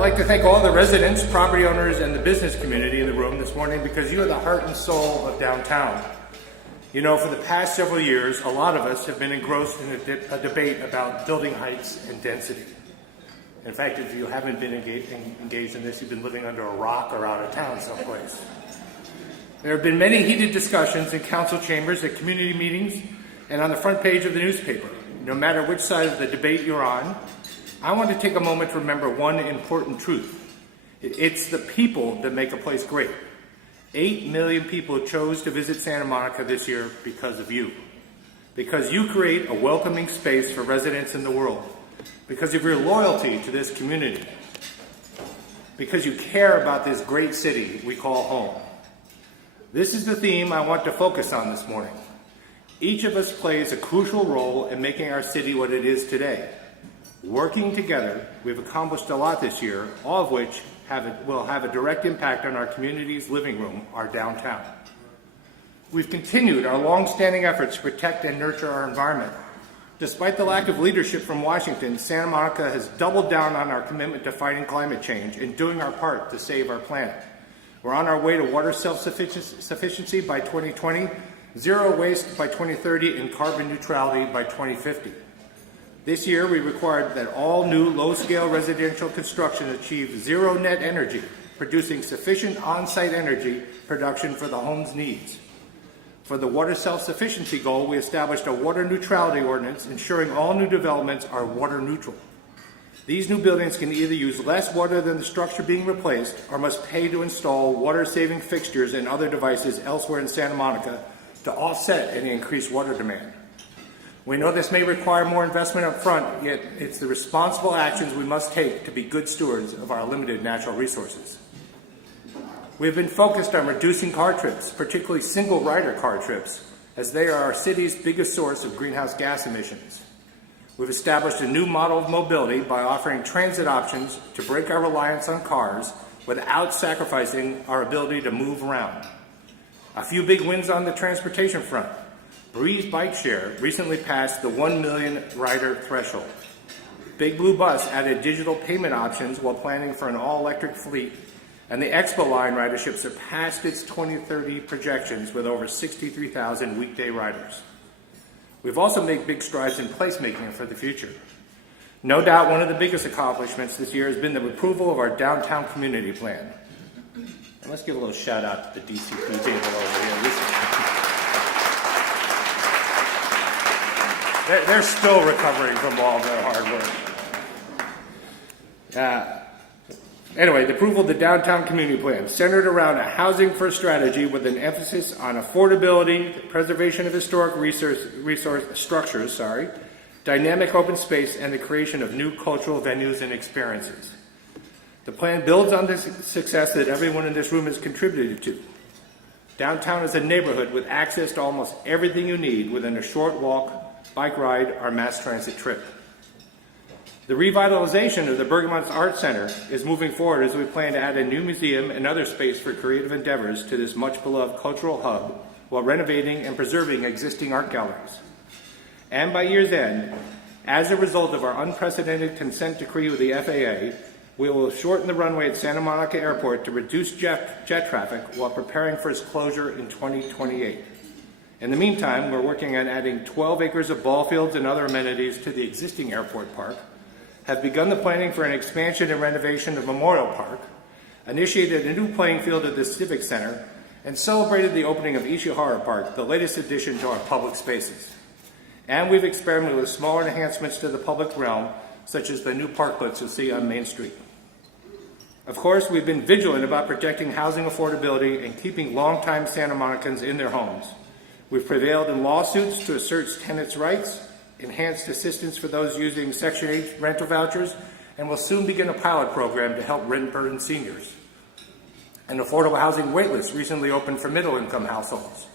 I'd like to thank all the residents, property owners, and the business community in the room this morning because you are the heart and soul of downtown. You know, for the past several years, a lot of us have been engrossed in a debate about building heights and density. In fact, if you haven't been engaged in this, you've been living under a rock or out of town someplace. There have been many heated discussions in council chambers, at community meetings, and on the front page of the newspaper. No matter which side of the debate you're on, I want to take a moment to remember one important truth. It's the people that make a place great. 8 million people chose to visit Santa Monica this year because of you. Because you create a welcoming space for residents in the world. Because of your loyalty to this community. Because you care about this great city we call home. This is the theme I want to focus on this morning. Each of us plays a crucial role in making our city what it is today. Working together, we've accomplished a lot this year, all of which will have a direct impact on our community's living room, our downtown. We've continued our long-standing efforts to protect and nurture our environment. Despite the lack of leadership from Washington, Santa Monica has doubled down on our commitment to fighting climate change and doing our part to save our planet. We're on our way to water self-sufficiency by 2020, zero waste by 2030, and carbon neutrality by 2050. This year, we required that all new low-scale residential construction achieve zero net energy, producing sufficient on-site energy production for the home's needs. For the water self-sufficiency goal, we established a water neutrality ordinance ensuring all new developments are water neutral. These new buildings can either use less water than the structure being replaced or must pay to install water-saving fixtures and other devices elsewhere in Santa Monica to offset any increased water demand. We know this may require more investment up front, yet it's the responsible actions we must take to be good stewards of our limited natural resources. We have been focused on reducing car trips, particularly single-rider car trips, as they are our city's biggest source of greenhouse gas emissions. We've established a new model of mobility by offering transit options to break our reliance on cars without sacrificing our ability to move around. A few big wins on the transportation front. Breeze Bike Share recently passed the 1 million rider threshold. Big Blue Bus added digital payment options while planning for an all-electric fleet, and the Expo Line ridership surpassed its 2030 projections with over 63,000 weekday riders. We've also made big strides in placemaking for the future. No doubt one of the biggest accomplishments this year has been the approval of our downtown community plan. And let's give a little shout out to the DCP table over here. They're still recovering from all their hard work. Anyway, the approval of the downtown community plan centered around a housing-first strategy with an emphasis on affordability, preservation of historic resource structures, dynamic open space, and the creation of new cultural venues and experiences. The plan builds on the success that everyone in this room has contributed to. Downtown is a neighborhood with access to almost everything you need within a short walk, bike ride, or mass transit trip. The revitalization of the Bergamont's Art Center is moving forward as we plan to add a new museum and other space for creative endeavors to this much-beloved cultural hub while renovating and preserving existing art galleries. And by year's end, as a result of our unprecedented consent decree with the FAA, we will shorten the runway at Santa Monica Airport to reduce jet traffic while preparing for its closure in 2028. In the meantime, we're working on adding 12 acres of ball fields and other amenities to the existing airport park, have begun the planning for an expansion and renovation of Memorial Park, initiated a new playing field at the Civic Center, and celebrated the opening of Ishihara Park, the latest addition to our public spaces. And we've experimented with smaller enhancements to the public realm, such as the new parklets you'll see on Main Street. Of course, we've been vigilant about protecting housing affordability and keeping longtime Santa Monicans in their homes. We've prevailed in lawsuits to assert tenants' rights, enhanced assistance for those using Section 8 rental vouchers, and will soon begin a pilot program to help rent-burdened seniors. An affordable housing waitlist recently opened for middle-income households.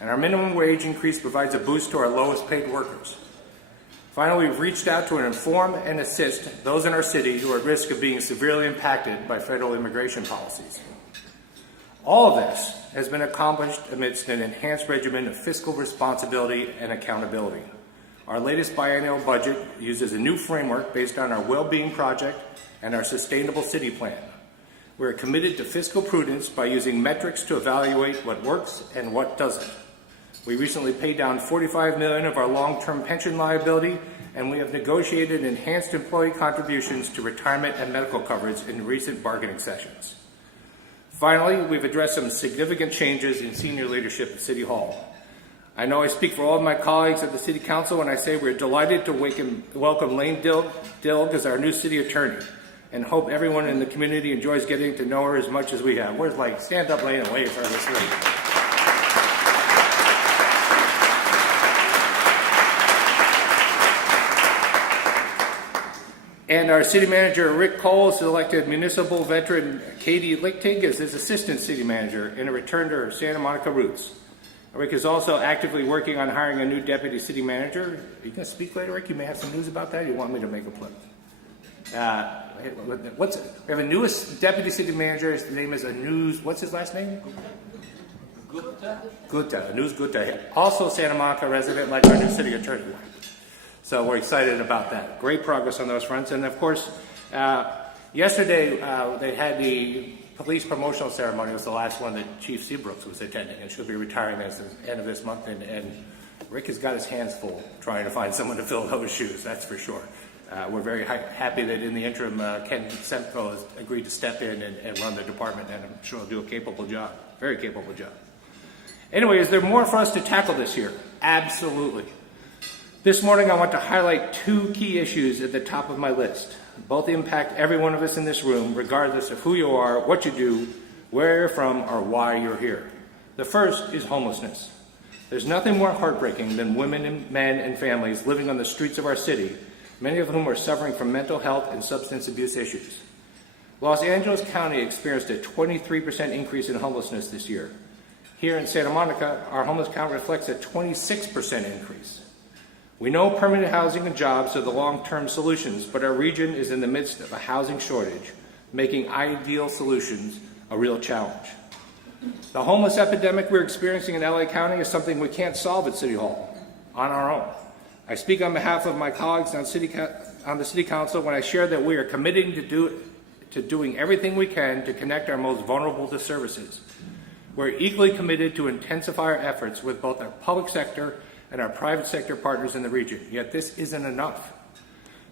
And our minimum wage increase provides a boost to our lowest-paid workers. Finally, we've reached out to inform and assist those in our city who are at risk of being severely impacted by federal immigration policies. All of this has been accomplished amidst an enhanced regimen of fiscal responsibility and accountability. Our latest biennial budget uses a new framework based on our well-being project and our sustainable city plan. We're committed to fiscal prudence by using metrics to evaluate what works and what doesn't. We recently paid down $45 million of our long-term pension liability, and we have negotiated enhanced employee contributions to retirement and medical coverage in recent bargaining sessions. Finally, we've addressed some significant changes in senior leadership at City Hall. I know I speak for all of my colleagues at the City Council when I say we're delighted to welcome Lane Dilg as our new City Attorney, and hope everyone in the community enjoys getting to know her as much as we have. Where's Lane? Stand up, Lane, and wave for this lady. And our City Manager, Rick Cole, selected municipal veteran Katie Lichtig as his Assistant City Manager in a return to her Santa Monica roots. Rick is also actively working on hiring a new Deputy City Manager. Are you going to speak later, Rick? You may have some news about that, or you want me to make a plug? We have a newest Deputy City Manager. His name is Anuz. What's his last name? Gupta. Anuz Gupta. Also Santa Monica resident, like our new City Attorney. So we're excited about that. Great progress on those fronts. And of course, yesterday they had the police promotional ceremony. It was the last one that Chief Seabrooks was attending, and she'll be retiring at the end of this month. And Rick has got his hands full trying to find someone to fill those shoes, that's for sure. We're very happy that in the interim, Ken Semko has agreed to step in and run the department, and I'm sure he'll do a capable job, very capable job. Anyway, is there more for us to tackle this year? Absolutely. This morning, I want to highlight two key issues at the top of my list. Both impact every one of us in this room, regardless of who you are, what you do, where you're from, or why you're here. The first is homelessness. There's nothing more heartbreaking than women and men and families living on the streets of our city, many of whom are suffering from mental health and substance abuse issues. Los Angeles County experienced a 23% increase in homelessness this year. Here in Santa Monica, our homeless count reflects a 26% increase. We know permanent housing and jobs are the long-term solutions, but our region is in the midst of a housing shortage, making ideal solutions a real challenge. The homeless epidemic we're experiencing in LA County is something we can't solve at City Hall on our own. I speak on behalf of my colleagues on the City Council when I share that we are committing to doing everything we can to connect our most vulnerable to services. We're equally committed to intensify our efforts with both our public sector and our private sector partners in the region, yet this isn't enough.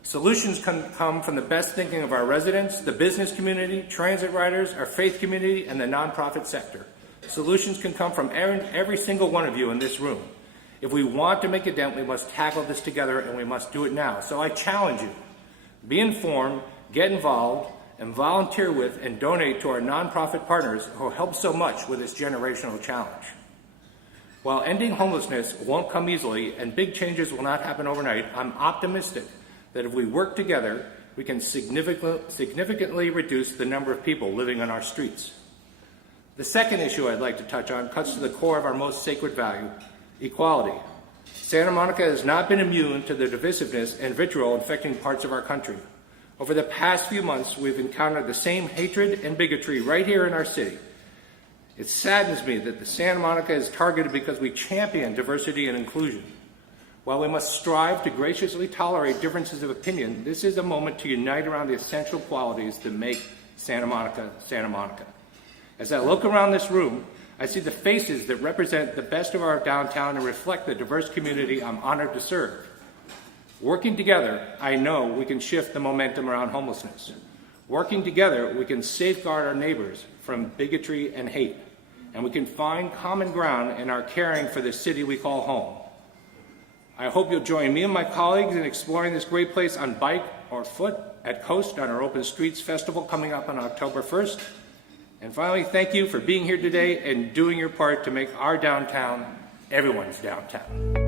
Solutions can come from the best thinking of our residents, the business community, transit riders, our faith community, and the nonprofit sector. Solutions can come from every single one of you in this room. If we want to make a dent, we must tackle this together, and we must do it now. So I challenge you, be informed, get involved, and volunteer with and donate to our nonprofit partners who help so much with this generational challenge. While ending homelessness won't come easily and big changes will not happen overnight, I'm optimistic that if we work together, we can significantly reduce the number of people living on our streets. The second issue I'd like to touch on cuts to the core of our most sacred value, equality. Santa Monica has not been immune to the divisiveness and vitriol infecting parts of our country. Over the past few months, we've encountered the same hatred and bigotry right here in our city. It saddens me that the Santa Monica is targeted because we champion diversity and inclusion. While we must strive to graciously tolerate differences of opinion, this is a moment to unite around the essential qualities that make Santa Monica, Santa Monica. As I look around this room, I see the faces that represent the best of our downtown and reflect the diverse community I'm honored to serve. Working together, I know we can shift the momentum around homelessness. Working together, we can safeguard our neighbors from bigotry and hate, and we can find common ground in our caring for the city we call home. I hope you'll join me and my colleagues in exploring this great place on bike or foot at Coast on our Open Streets Festival coming up on October 1st. And finally, thank you for being here today and doing your part to make our downtown everyone's downtown.